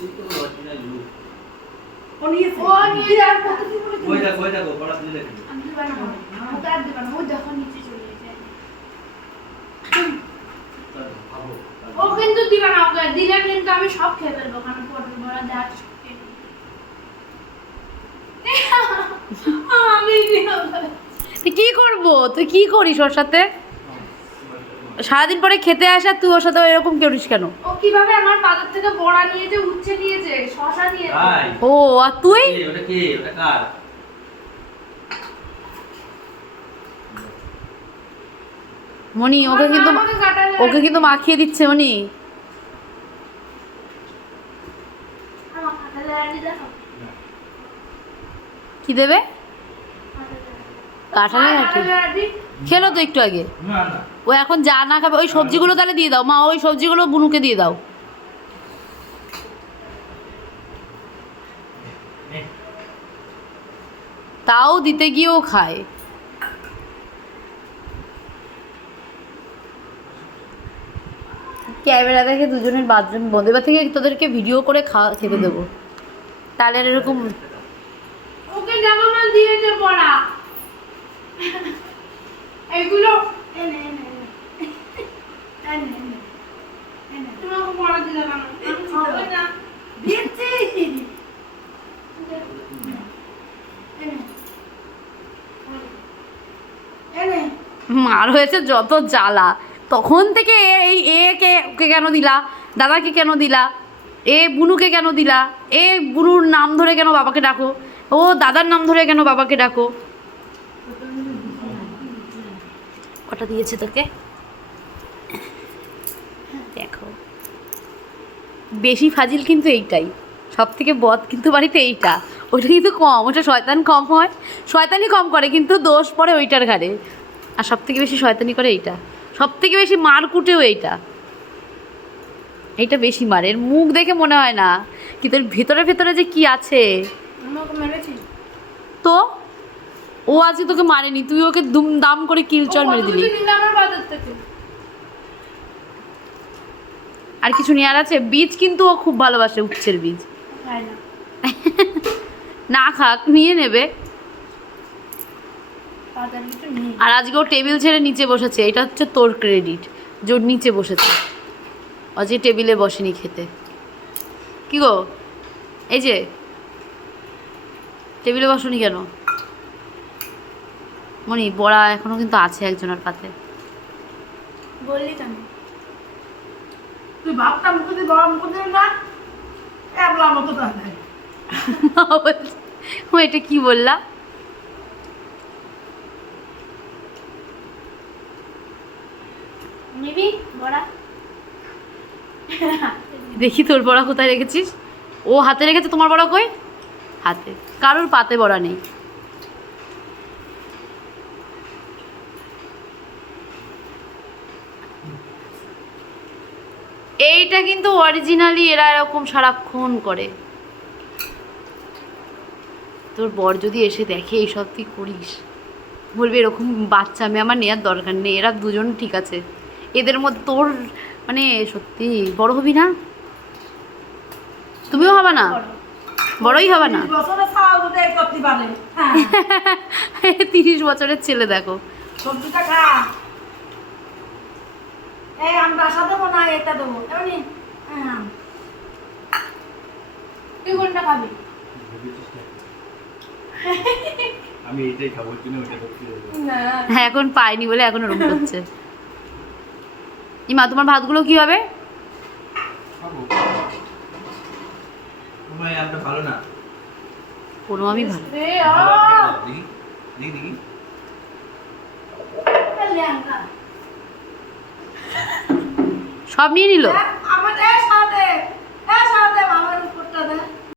এই original look ও নিয়েছে ও নিয়ে যাওয়ার কথা কি বলেছে? ওই দেখো ওই দেখো পড়া দিলে দেখো আমি দিবা না ওটা আর দিবা না ও দেখো নিচে চলে গেছে ও কিন্তু দিবা না ওকে দিলে কিন্তু আমি সব খেয়ে ফেলব কারণ পটল কি করব? তুই কি করিস ওর সাথে? সারাদিন পরে খেতে আসা তুই ওর সাথে এরকম করিস কেন? ও কীভাবে আমার বাজার থেকে বড়া নিয়েছে উচ্ছে নিয়েছে শশা নিয়েছে ও আর তুই? ওটা কে? ওটা কার? মনি ওকে কিন্তু ওকে কিন্তু মাখিয়ে দিচ্ছে মনি কি দেবে? কাঁঠালের আটি। খেলো তো একটু আগে। ও এখন যা না খাবে, ওই সবজিগুলো তাহলে দিয়ে দাও। মা, ওই সবজিগুলো বুনুকে দিয়ে দাও। তাও দিতে গিয়েও খায়। ক্যামেরা দেখে দুজনের বাথরুম বন্ধ। এবার থেকে তোদেরকে ভিডিও করে খাওয়া খেতে দেবো। তাহলে এরকম ওকে জামা দিয়েছে পড়া এনে এনে এনে এনে তুমি আমাকে না। এনে মার হয়েছে যত জ্বালা। তখন থেকে এ- এই একে ওকে কেন দিলা? দাদাকে কেন দিলা? এ বুনুকে কেন দিলা? এ বুনুর নাম ধরে কেন বাবাকে ডাকো? ও দাদার নাম ধরে কেন বাবাকে ডাকো? কটা দিয়েছে তোকে? দেখো। বেশি ফাজিল কিন্তু এইটাই। সব থেকে বদ কিন্তু বাড়িতে এইটা। ওইটা কিন্তু কম ওটা শয়তান কম হয়। শয়তানি কম করে কিন্তু দোষ পড়ে ওইটার ঘাড়ে। আর সব থেকে বেশি শয়তানি করে এইটা। সব থেকে বেশি মার কুটেও এইটা। এইটা বেশি মার। এর মুখ দেখে মনে হয় না কিন্তু ভেতরে ভেতরে যে কি আছে? তো? ও আজকে তোকে মারেনি তুই ওকে দুম দাম করে কিলচর মেরে দিলি। আর কিছু নেওয়ার আছে? বীজ কিন্তু ও খুব ভালোবাসে উচ্ছের বীজ। না। খাক নিয়ে নেবে। আর আজকে ও টেবিল ছেড়ে নিচে বসেছে এটা হচ্ছে তোর ক্রেডিট জোর নিচে বসেছে। অজে টেবিলে বসেনি খেতে। কি গো? এই যে টেবিলে বসনি কেন? মনি বড়া এখনও কিন্তু আছে একজনের পাতে। বললি কেন? তুই ভাবটা মুখে দিয়ে বড় মুখে দিয়ে না এবলা মতো ও এটা কি বললা? নিবি বড়া? দেখি তোর বড়া কোথায় রেখেছিস? ও হাতে রেখেছে তোমার বড়া কই? হাতে। কারোর পাতে বড়া নেই। এইটা কিন্তু অরিজিনালি এরা এরকম সারাক্ষণ করে। তোর বর যদি এসে দেখে এইসব তুই করিস বলবে এরকম বাচ্চা মেয়ে আমার নেওয়ার দরকার নেই এরা দুজন ঠিক আছে। এদের মধ্যে তোর মানে সত্যি বড় হবি না? তুমিও হবে না? বড়ই হবে না? তিরিশ বছরে খাওয়া বোধ করতে পারে হ্যাঁ। বছরের ছেলে দেখো। সবজিটা খা। এই আমরা আশা দেবো না এটা দেবো। এমনি হ্যাঁ তুই কোনটা খাবি? আমি এইটাই খাব করতে দেবো। না। হ্যাঁ এখন পাইনি বলে এখন ওরকম করছে। ইমা তোমার ভাতগুলো কি হবে ভালো না। কোনো আমি ভালো দেখি দেখি দেখি। সব নিয়ে নিল? দেখ,